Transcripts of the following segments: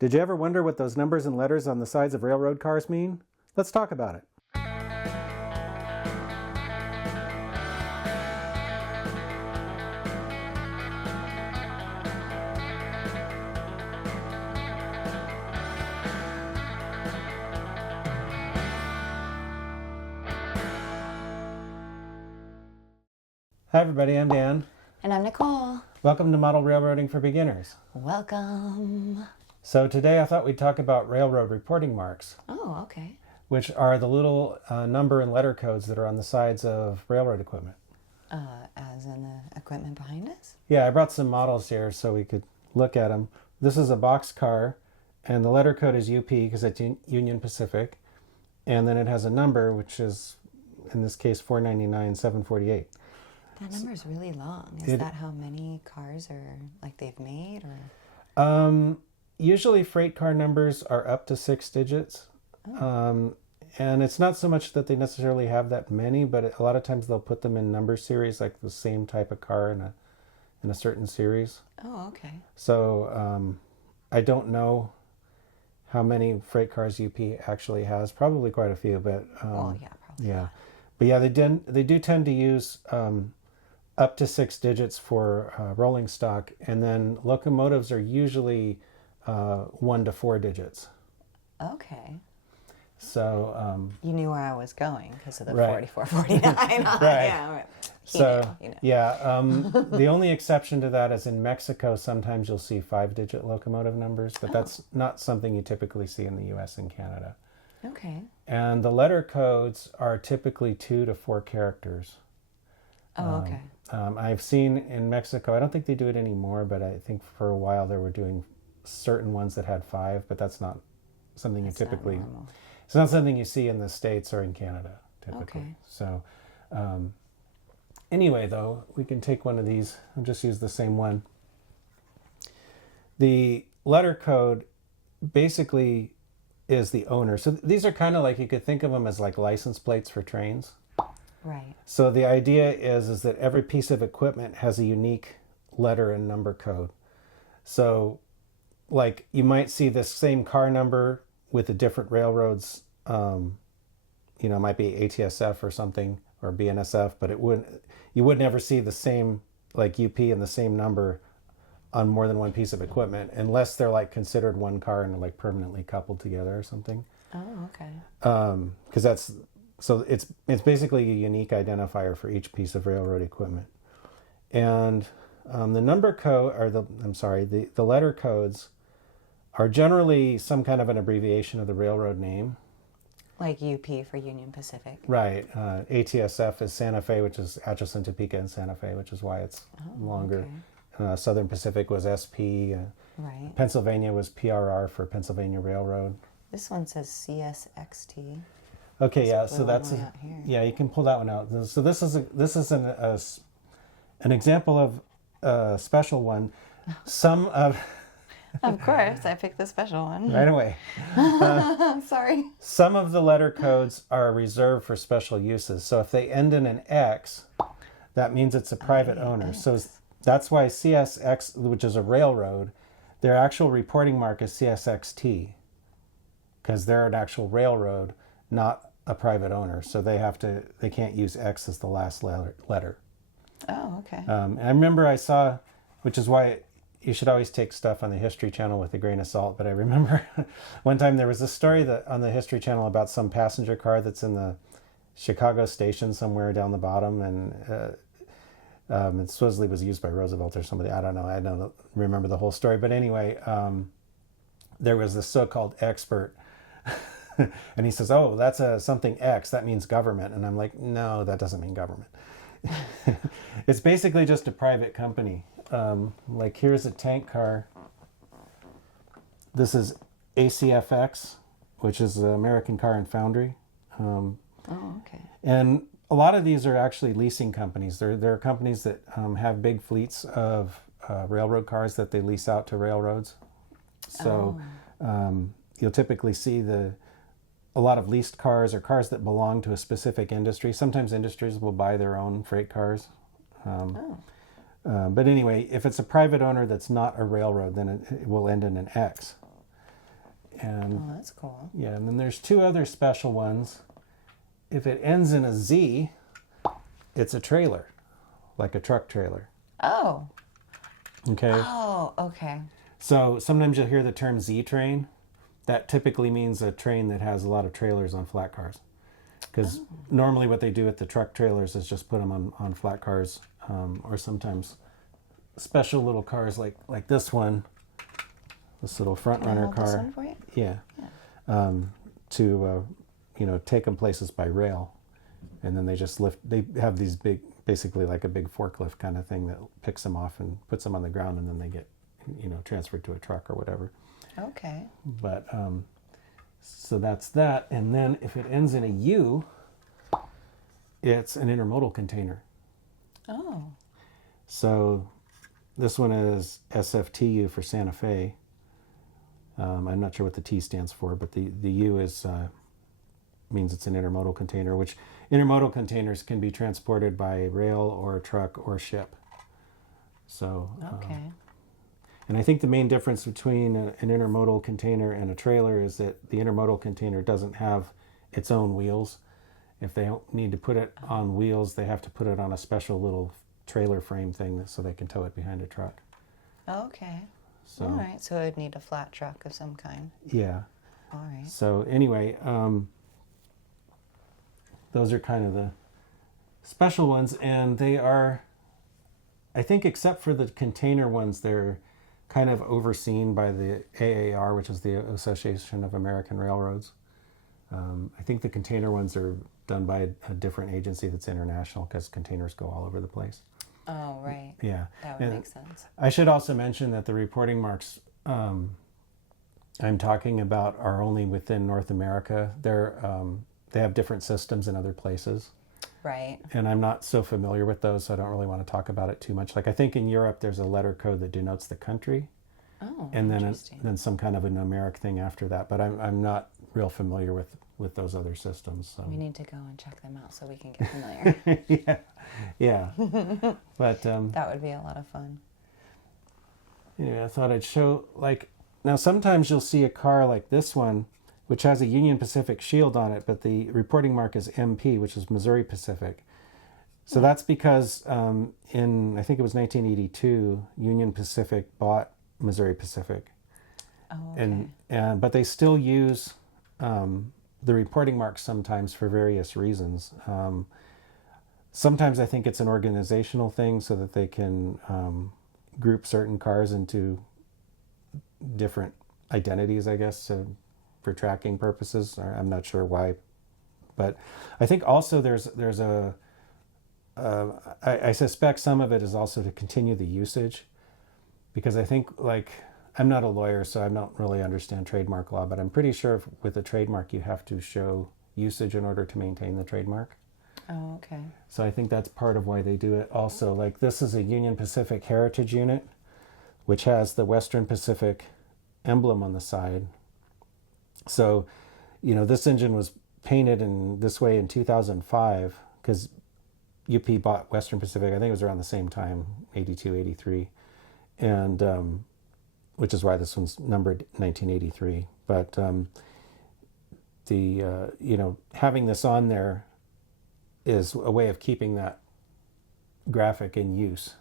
Did you ever wonder what those numbers and letters on the sides of railroad cars mean? Let's talk about it. Hi everybody, I'm Dan. And I'm Nicole. Welcome to Model Railroading for Beginners. Welcome. So today I thought we'd talk about railroad reporting marks. Oh, okay. Which are the little number and letter codes that are on the sides of railroad equipment. As in the equipment behind us? Yeah, I brought some models here so we could look at them. This is a box car, and the letter code is UP because it's Union Pacific. And then it has a number, which is, in this case, 499-748. That number is really long. Is that how many cars are, like, they've made, or? Usually freight car numbers are up to 6 digits. Oh. And it's not so much that they necessarily have that many, but a lot of times they'll put them in number series, like the same type of car in a certain series. Oh, okay. So I don't know how many freight cars UP actually has. Probably quite a few, but well, yeah, probably. Yeah, but yeah, they do tend to use up to 6 digits for rolling stock, and then locomotives are usually 1 to 4 digits. Okay. So you knew where I was going because of the right. 44, 49. Right. Yeah, right. The only exception to that is in Mexico. Sometimes you'll see 5-digit locomotive numbers, but that's not something you typically see in the U.S. and Canada. Okay. And the letter codes are typically 2 to 4 characters. Oh, okay. I've seen in Mexico, I don't think they do it anymore, but I think for a while they were doing certain ones that had 5, but that's not something you typically... It's not something you see in the States or in Canada, typically. Okay. So anyway, though, we can take one of these and just use the same one. The letter code basically is the owner. So these are kind of like, you could think of them as like license plates for trains. Right. So the idea is that every piece of equipment has a unique letter and number code. So like you might see this same car number with the different railroads, it might be ATSF or something, or BNSF, but you would never see the same, like UP and the same number on more than one piece of equipment, unless they're like considered one car and like permanently coupled together or something. Oh, okay. Because it's basically a unique identifier for each piece of railroad equipment. And the number code, or the letter codes are generally some kind of an abbreviation of the railroad name. Like UP for Union Pacific. Right. ATSF is Santa Fe, which is Atchison, Topeka, and Santa Fe, which is why it's longer. Okay. Southern Pacific was SP. Right. Pennsylvania was PRR for Pennsylvania Railroad. This one says CSXT. Okay, yeah. So that's you can pull that one out. So this is an example of a special one. Of course, I picked the special one. Right away. Sorry. Some of the letter codes are reserved for special uses. So if they end in an X, that means it's a private owner. So that's why CSX, which is a railroad, their actual reporting mark is CSXT, because they're an actual railroad, not a private owner. So they can't use X as the last letter. Oh, okay. I remember I saw, which is why you should always take stuff on the History Channel with a grain of salt. But I remember one time there was a story on the History Channel about some passenger car that's in the Chicago station somewhere down the bottom, and it supposedly was used by Roosevelt or somebody. I don't know. I don't remember the whole story. But anyway, there was this so-called expert, and he says, "Oh, that's something X. That means government." And I'm like, "No, that doesn't mean government. It's basically just a private company." Like here's a tank car. This is ACFX, which is the American Car Foundry. Okay. And a lot of these are actually leasing companies. There are companies that have big fleets of railroad cars that they lease out to railroads. So you'll typically see a lot of leased cars or cars that belong to a specific industry. Sometimes industries will buy their own freight cars. But anyway, if it's a private owner that's not a railroad, then it will end in an X. And Oh, that's cool. yeah, and then there's two other special ones. If it ends in a Z, it's a trailer, like a truck trailer. Oh. Okay. Oh, okay. So sometimes you'll hear the term Z train. That typically means a train that has a lot of trailers on flat cars. Because normally what they do with the truck trailers is just put them on flat cars, or sometimes special little cars like this one, this little front Can I runner hold this car. one for you? Yeah. To take them places by rail, and then they just lift. They have these big, basically like a big forklift kind of thing that picks them off and puts them on the ground, and then they get transferred to a truck or whatever. Okay. But so that's that. And then if it ends in a U, it's an intermodal container. Oh. So this one is SFTU for Santa Fe. I'm not sure what the T stands for, but the U is means it's an intermodal container, which intermodal containers can be transported by rail or truck or ship. So Okay. and I think the main difference between an intermodal container and a trailer is that the intermodal container doesn't have its own wheels. If they don't need to put it on wheels, they have to put it on a special little trailer frame thing so they can tow it behind a truck. Okay. So, All right. So it would need a flat truck of some kind. yeah. All right. So anyway, those are kind of the special ones, and they are, I think except for the container ones, they're kind of overseen by the AAR, which is the Association of American Railroads. I think the container ones are done by a different agency that's international, because containers go all over the place. Oh, right. Yeah. That would And make sense. I should also mention that the reporting marks I'm talking about are only within North America. They have different systems in other places. Right. And I'm not so familiar with those, so I don't really want to talk about it too much. Like I think in Europe there's a letter code that denotes the country, Oh, and interesting. then some kind of a numeric thing after that. But I'm not real familiar with those other systems. So. We need to go and check them out so we can get familiar. yeah. But That would be a lot of fun. yeah, I thought I'd show now sometimes you'll see a car like this one, which has a Union Pacific shield on it, but the reporting mark is MP, which is Missouri Pacific. So that's because in, I think it was 1982, Union Pacific bought Missouri Pacific. Oh, okay. But they still use the reporting mark sometimes for various reasons. Sometimes I think it's an organizational thing so that they can group certain cars into different identities, I guess, for tracking purposes. I'm not sure why, but I think also there's I suspect some of it is also to continue the usage, because I think I'm not a lawyer, so I don't really understand trademark law, but I'm pretty sure with a trademark you have to show usage in order to maintain the trademark. Oh, okay. So I think that's part of why they do it. Also, this is a Union Pacific Heritage unit, which has the Western Pacific emblem on the side. So, this engine was painted in this way in 2005, because UP bought Western Pacific, I think it was around the same time, 82, 83. And which is why this one's numbered 1983. But having this on there is a way of keeping that graphic in use.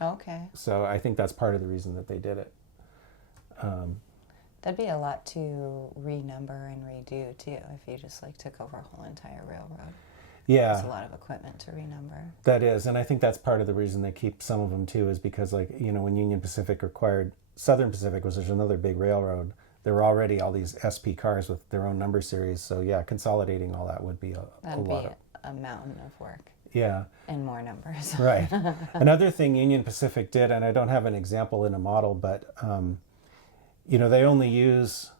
Okay. So I think that's part of the reason that they did it. That'd be a lot to renumber and redo too if you just took over a whole entire railroad. Yeah. It's a lot of equipment to renumber. That is, and I think that's part of the reason they keep some of them too, is because when Union Pacific acquired Southern Pacific, which is another big railroad, there were already all these SP cars with their own number series. So yeah, consolidating all that would be a lot. A mountain of work. Yeah. And more numbers. Right. Another thing Union Pacific did, and I don't have an example in a model, but they only use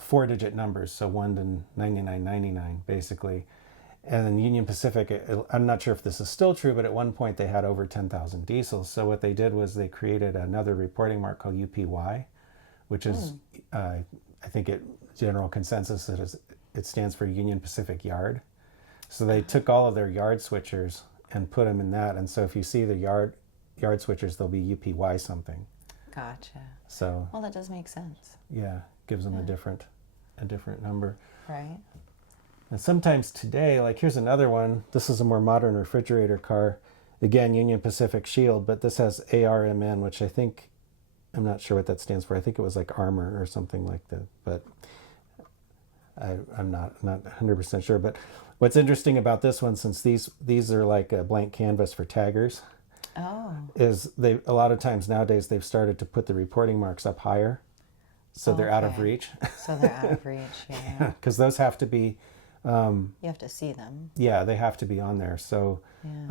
4-digit numbers, so 1 to 9999 basically. And then Union Pacific, I'm not sure if this is still true, but at one point they had over 10,000 diesels. So what they did was they created another reporting mark called UPY, which is, I think general consensus that it stands for Union Pacific Yard. So they took all of their yard switchers and put them in that. And so if you see the yard switchers, they'll be UPY something. Gotcha. So. Well, that does make sense. Yeah, gives them a different number. Right. And sometimes today, like here's another one. This is a more modern refrigerator car. Again, Union Pacific Shield, but this has ARMN, which I'm not sure what that stands for. I think it was like armor or something like that, but I'm not 100% sure. But what's interesting about this one, since these are like a blank canvas for taggers, is a lot of times nowadays they've started to put the reporting marks up higher, so they're out of reach. So they're out of reach, yeah. Because those have to be. You have to see them. Yeah, they have to be on there. So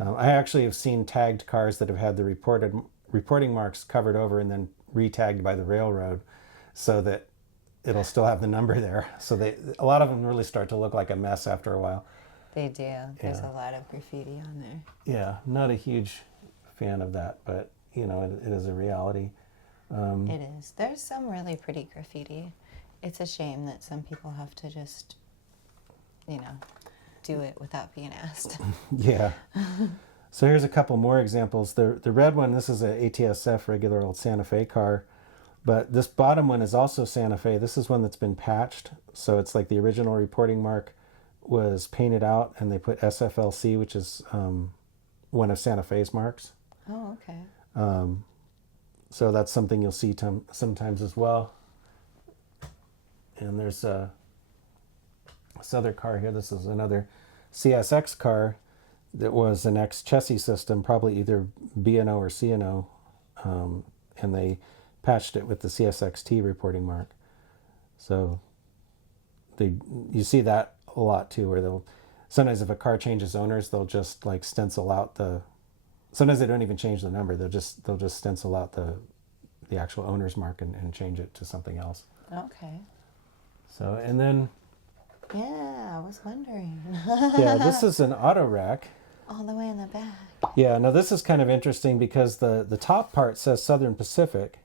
I actually have seen tagged cars that have had the reporting marks covered over and then re-tagged by the railroad, so that it'll still have the number there. So a lot of them really start to look like a mess after a while. They do. There's a lot of graffiti on there. Yeah, not a huge fan of that, but it is a reality. It is. There's some really pretty graffiti. It's a shame that some people have to just, do it without being asked. Yeah. So here's a couple more examples. The red one, this is a ATSF regular old Santa Fe car, but this bottom one is also Santa Fe. This is one that's been patched, so it's like the original reporting mark was painted out, and they put SFLC, which is one of Santa Fe's marks. Oh, okay. So that's something you'll see sometimes as well. And there's this other car here. This is another CSX car that was an ex-chassis system, probably either B&O or C&O, and they patched it with the CSXT reporting mark. So you see that a lot too, where sometimes if a car changes owners, they'll just like stencil out sometimes they don't even change the number. They'll just stencil out the actual owner's mark and change it to something else. Okay. So, and then... Yeah, I was wondering. Yeah, this is an auto rack. All the way in the back. Yeah, now this is kind of interesting because the top part says Southern Pacific,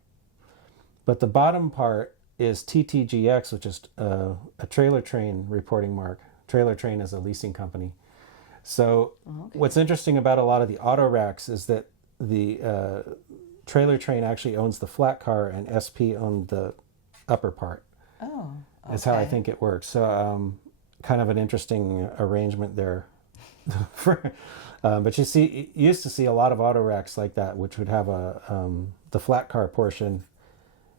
but the bottom part is TTGX, which is a trailer train reporting mark. Trailer Train is a leasing company. So what's interesting about a lot of the auto racks is that the Trailer Train actually owns the flat car and SP owned the upper part. Oh, okay. That's how I think it works. So kind of an interesting arrangement there. But you used to see a lot of auto racks like that, which would have the flat car portion,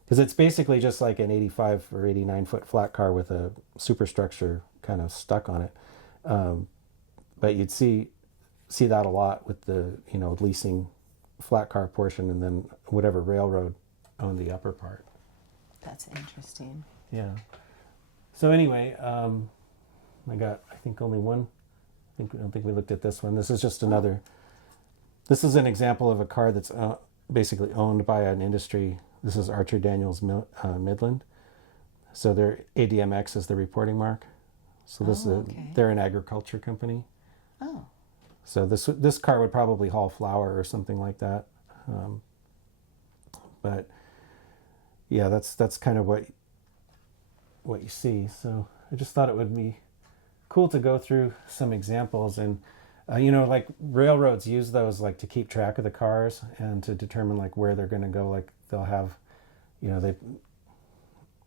because it's basically just like an 85 or 89 foot flat car with a superstructure kind of stuck on it. But you'd see that a lot with the leasing flat car portion, and then whatever railroad owned the upper part. That's interesting. Yeah. So anyway, I think only one. I don't think we looked at this one. This is just another. This is an example of a car that's basically owned by an industry. This is Archer Daniels Midland. So their ADMX is the reporting mark. So they're an agriculture company. Oh. So this car would probably haul flour or something like that. But yeah, that's kind of what you see. So I just thought it would be cool to go through some examples, and like railroads use those like to keep track of the cars and to determine like where they're going to go. Like they'll have,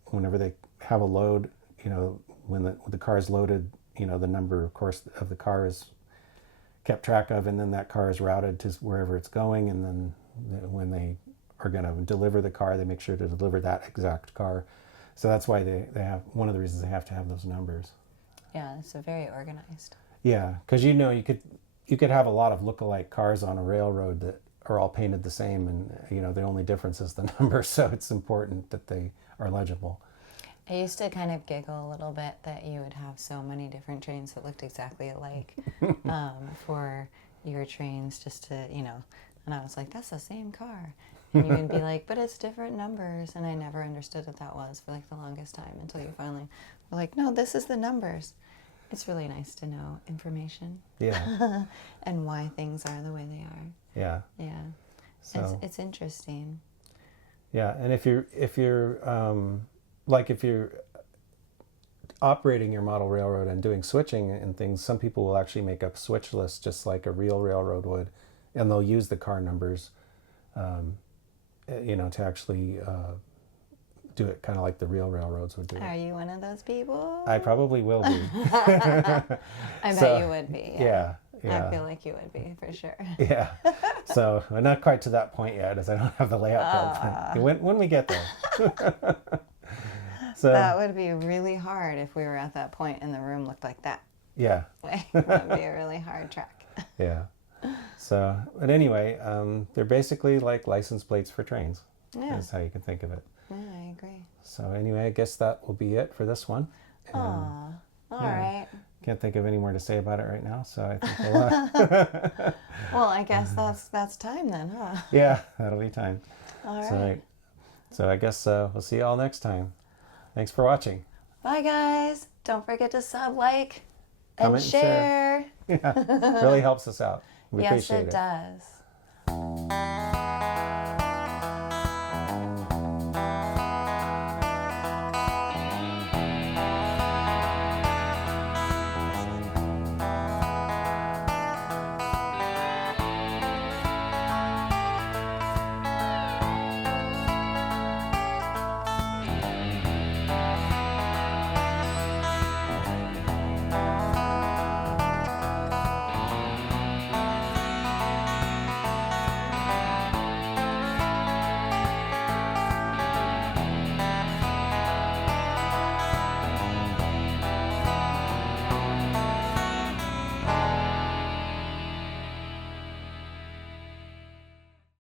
whenever they have a load, when the car is loaded, the number, of course, of the car is kept track of, and then that car is routed to wherever it's going, and then when they are going to deliver the car, they make sure to deliver that exact car. So that's why they have, one of the reasons they have to have those numbers. Yeah, it's very organized. Yeah, because you could have a lot of look-alike cars on a railroad that are all painted the same, and the only difference is the number. So it's important that they are legible. I used to kind of giggle a little bit that you would have so many different trains that looked exactly alike for your trains, just to and I was like, that's the same car. And you would be like, but it's different numbers. And I never understood what that was for like the longest time until you finally were like, no, this is the numbers. It's really nice to know information. Yeah. And why things are the way they are. Yeah. Yeah. So, it's interesting. Yeah, and if you're operating your model railroad and doing switching and things, some people will actually make up switch lists just like a real railroad would, and they'll use the car numbers, to actually do it kind of like the real railroads would do it. Are you one of those people? I probably will be. I bet you would be. Yeah. Yeah. I feel like you would be for sure. Yeah. So we're not quite to that point yet, as I don't have the layout built. When we get there. So that would be really hard if we were at that point and the room looked like that. yeah. That would be a really hard track. Yeah. So, but anyway, they're basically like license plates for trains. Yeah. That's how you can think of it. Yeah, I agree. So anyway, I guess that will be it for this one. Aw. All right. Can't think of any more to say about it right now, so I think we'll, Well, I guess that's time then, huh? yeah, that'll be time. All So, right. so I guess we'll see you all next time. Thanks for watching. Bye, guys. Don't forget to sub, like, Comment and and share. Yeah, really helps us out. We Yes, appreciate it does.